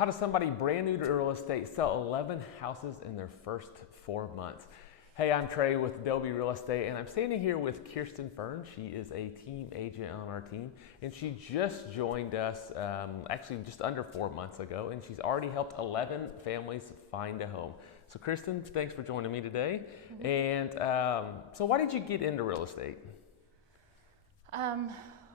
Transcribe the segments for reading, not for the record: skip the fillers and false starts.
How does somebody brand new to real estate sell 11 houses in their first 4 months? Hey, I'm Trae with Dauby Real Estate, and I'm standing here with Kirsten Fern. She is a team agent on our team, and she just joined us actually just under 4 months ago, and she's already helped 11 families find a home. So Kirsten, thanks for joining me today. Mm-hmm. And so why did you get into real estate?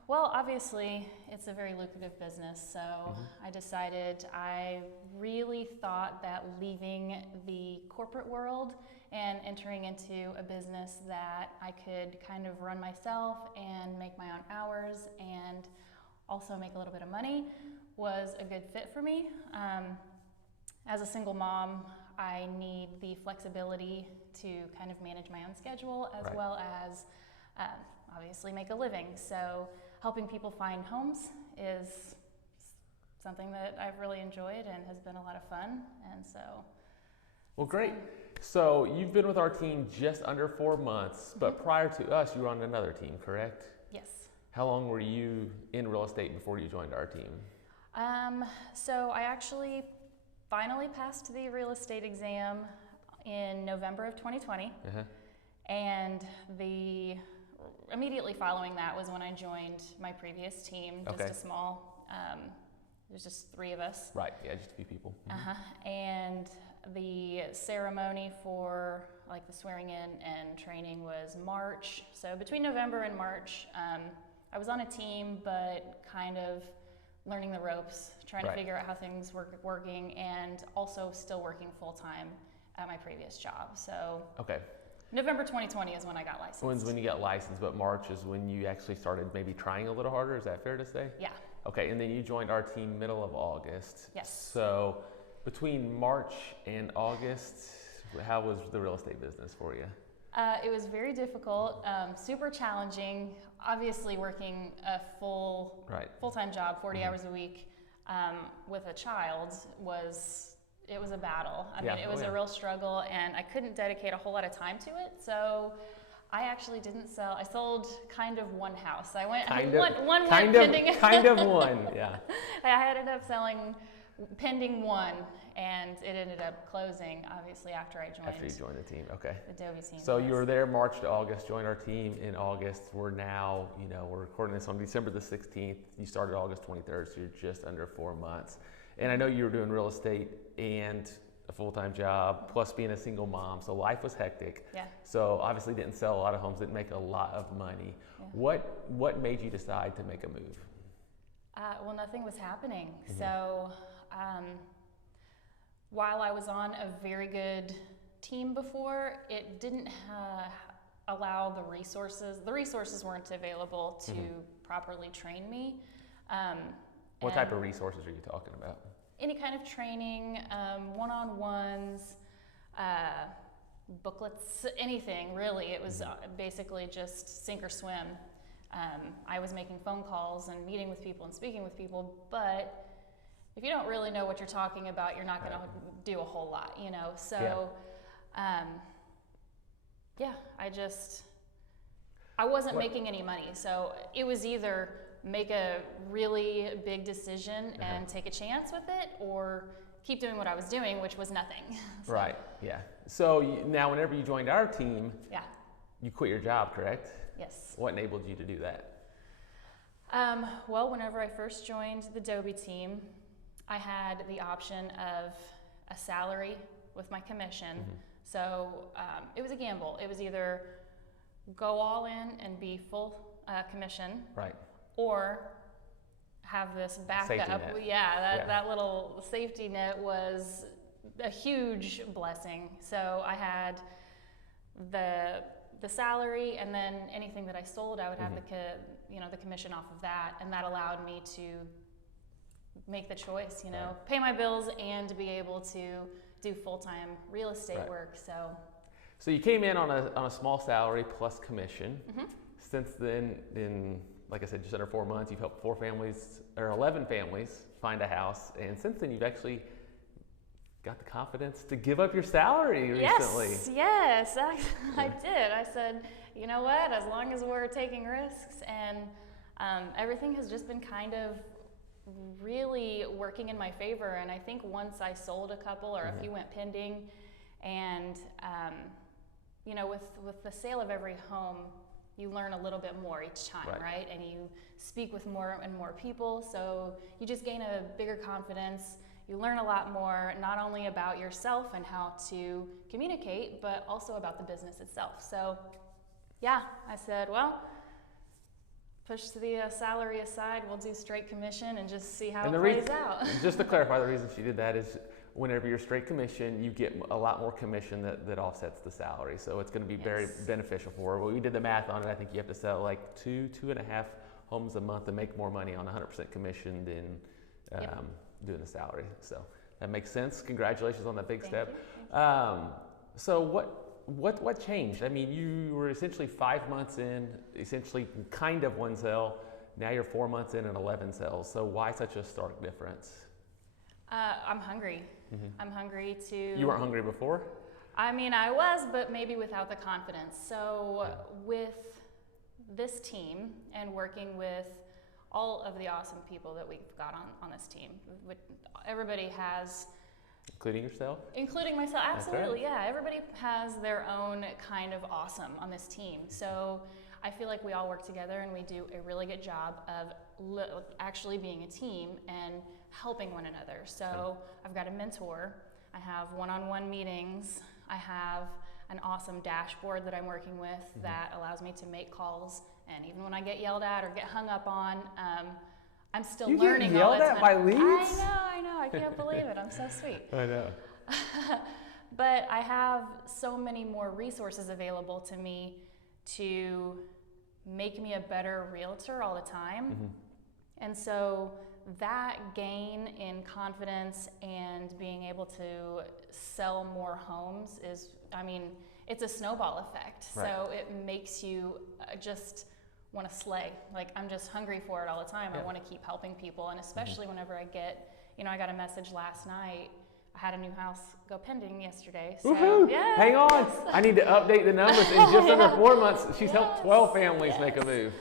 Well, obviously, it's a very lucrative business, so I decided I really thought that leaving the corporate world and entering into a business that I could kind of run myself and make my own hours and also make a little bit of money was a good fit for me. As a single mom, I need the flexibility to kind of manage my own schedule as well as obviously make a living. So helping people find homes is something that I've really enjoyed and has been a lot of fun. And so. Well, great. So you've been with our team just under 4 months, but prior to us, you were on another team, correct? Yes. How long were you in real estate before you joined our team? So I actually finally passed the real estate exam in November of 2020. And immediately following that was when I joined my previous team, just a small, there's just 3 of us. Right, yeah, just a few people. And the ceremony for like the swearing in and training was March. So between November and March, I was on a team, but kind of learning the ropes, trying to figure out how things were working, and also still working full-time at my previous job. So November 2020 is when I got licensed. When's when you got licensed, but March is when you actually started maybe trying a little harder. Is that fair to say? Yeah. Okay, and then you joined our team middle of August. Yes. So between March and August, how was the real estate business for you? It was very difficult, super challenging. Obviously working a full-time job, 40 hours a week with a child was a battle. I mean, it was a real struggle, and I couldn't dedicate a whole lot of time to it. So I actually didn't sell. I sold kind of one house. I went one pending. Kind of one, yeah. I ended up selling pending one, and it ended up closing obviously after I joined. After you joined the team, okay. The Dauby team. So you were there March to August, joined our team in August. We're now, we're recording this on December the 16th. You started August 23rd, so you're just under 4 months. And I know you were doing real estate and a full-time job, plus being a single mom, so life was hectic. Yeah. So obviously didn't sell a lot of homes, didn't make a lot of money. Yeah. What made you decide to make a move? Well, nothing was happening. So while I was on a very good team before, it didn't allow the resources weren't available to properly train me. What type of resources are you talking about? Any kind of training, one-on-ones, booklets, anything really. It was basically just sink or swim. I was making phone calls and meeting with people and speaking with people, but if you don't really know what you're talking about, you're not going to do a whole lot, So, I wasn't making any money. So it was either make a really big decision and take a chance with it, or keep doing what I was doing, which was nothing. So. Right, yeah. So now whenever you joined our team, you quit your job, correct? Yes. What enabled you to do that? Well, whenever I first joined the Dauby team, I had the option of a salary with my commission. So it was a gamble. It was either go all in and be full commission, or have this backup. That little safety net was a huge blessing. So I had the salary, and then anything that I sold, I would have the commission off of that, and that allowed me to make the choice, pay my bills and to be able to do full-time real estate work. So you came in on a small salary plus commission. Since then, like I said, just under 4 months, you've helped 11 families find a house, and since then you've actually got the confidence to give up your salary recently. Yes, I did. I said, you know what, as long as we're taking risks, and everything has just been kind of really working in my favor. And I think once I sold a couple or a few went pending, and you know, with the sale of every home, you learn a little bit more each time, right? And you speak with more and more people, so you just gain a bigger confidence. You learn a lot more, not only about yourself and how to communicate, but also about the business itself. So yeah, I said, well, push the salary aside, we'll do straight commission and just see how it plays out. Just to clarify, the reason she did that is whenever you're straight commission, you get a lot more commission that offsets the salary. So it's going to be very beneficial for her. Well, we did the math on it. I think you have to sell like 2.5 homes a month to make more money on 100% commission than doing the salary. So that makes sense. Congratulations on that big step. So what changed? I mean, you were essentially 5 months in, essentially kind of one sale. Now you're 4 months in and 11 sales. So why such a stark difference? I'm hungry. I'm hungry to... You weren't hungry before? I mean, I was, but maybe without the confidence. So with this team and working with all of the awesome people that we've got on this team, everybody has... Including yourself? Including myself, absolutely, yeah. Everybody has their own kind of awesome on this team. So I feel like we all work together and we do a really good job of actually being a team and helping one another. So I've got a mentor, I have one-on-one meetings, I have an awesome dashboard that I'm working with that allows me to make calls, and even when I get yelled at or get hung up on, I'm still learning. You get yelled at by leads? I know, I can't believe it, I'm so sweet. I know. But I have so many more resources available to me to make me a better realtor all the time. And so that gain in confidence and being able to sell more homes is, I mean, it's a snowball effect. So it makes you just want to slay. Like, I'm just hungry for it all the time. I want to keep helping people. And especially whenever I get, you know, I got a message last night. I had a new house go pending yesterday. So, hang on. I need to update the numbers. In just under 4 months, she's helped 12 families make a move.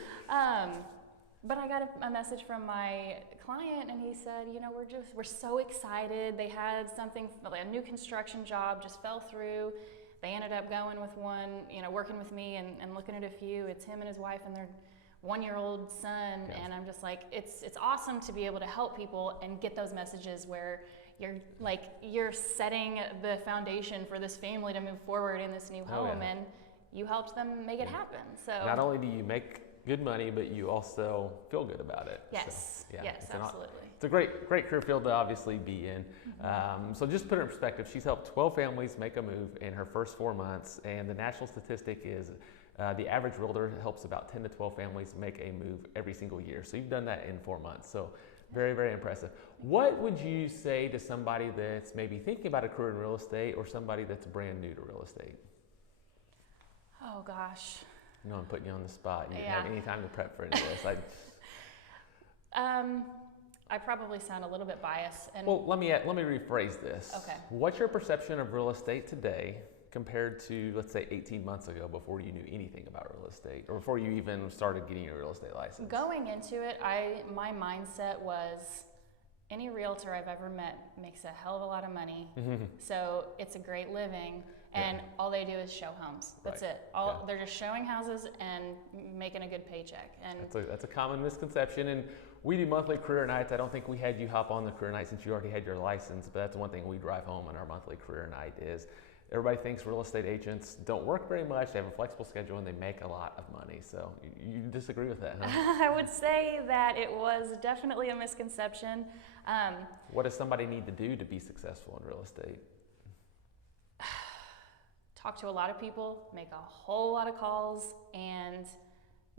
But I got a message from my client, and he said, you know, we're so excited. They had something, a new construction job just fell through. They ended up going with one, you know, working with me and looking at a few. It's him and his wife and their 1-year-old son. And I'm just like, it's awesome to be able to help people and get those messages where you're setting the foundation for this family to move forward in this new home, and you helped them make it happen. So not only do you make good money, but you also feel good about it. Yes, so, yes, absolutely. It's a great career field to obviously be in. So just to put it in perspective, she's helped 12 families make a move in her first 4 months, and the national statistic is the average realtor helps about 10 to 12 families make a move every single year. So you've done that in 4 months. So very, very impressive. What would you say to somebody that's maybe thinking about a career in real estate, or somebody that's brand new to real estate? Oh gosh. No, I'm putting you on the spot. You didn't have any time to prep for any of this. I probably sound a little bit biased. Well, let me rephrase this. Okay. What's your perception of real estate today compared to, let's say, 18 months ago, before you knew anything about real estate, or before you even started getting your real estate license? Going into it, my mindset was, any realtor I've ever met makes a hell of a lot of money, so it's a great living. And all they do is show homes. That's it. They're just showing houses and making a good paycheck. And that's a common misconception. And we do monthly career nights. I don't think we had you hop on the career night since you already had your license, but that's one thing we drive home on our monthly career night is everybody thinks real estate agents don't work very much. They have a flexible schedule and they make a lot of money. So you disagree with that, huh? I would say that it was definitely a misconception. What does somebody need to do to be successful in real estate? Talk to a lot of people, make a whole lot of calls, and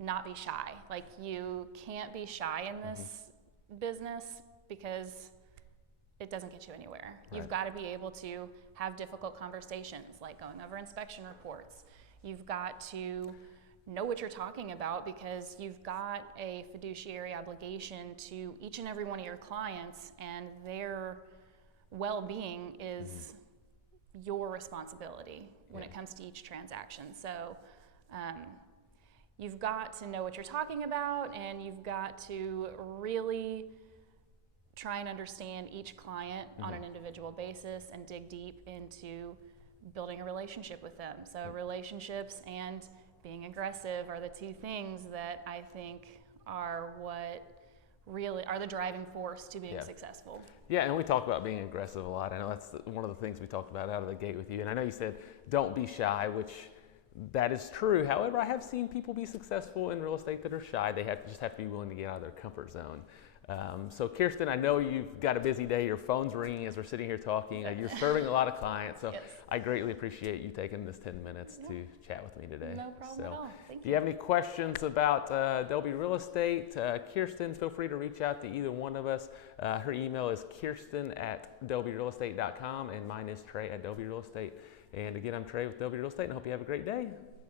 not be shy. Like, you can't be shy in this business because it doesn't get you anywhere. You've got to be able to have difficult conversations, like going over inspection reports. You've got to know what you're talking about because you've got a fiduciary obligation to each and every one of your clients, and their well-being is your responsibility when it comes to each transaction. So you've got to know what you're talking about, and you've got to really try and understand each client on an individual basis and dig deep into building a relationship with them. So relationships and being aggressive are the two things that I think are what really are the driving force to being successful. Yeah, and we talk about being aggressive a lot. I know that's one of the things we talked about out of the gate with you. And I know you said don't be shy, which that is true. However, I have seen people be successful in real estate that are shy. They just have to be willing to get out of their comfort zone. So Kirsten, I know you've got a busy day. Your phone's ringing as we're sitting here talking. You're serving a lot of clients. So I greatly appreciate you taking this 10 minutes to chat with me today. No problem at all. Thank you. If you have any questions about Dauby Real Estate, Kirsten, feel free to reach out to either one of us. Her email is kirsten@daubyrealestate.com and mine is Trae at Dauby Real Estate. And again, I'm Trae with Dauby Real Estate and I hope you have a great day.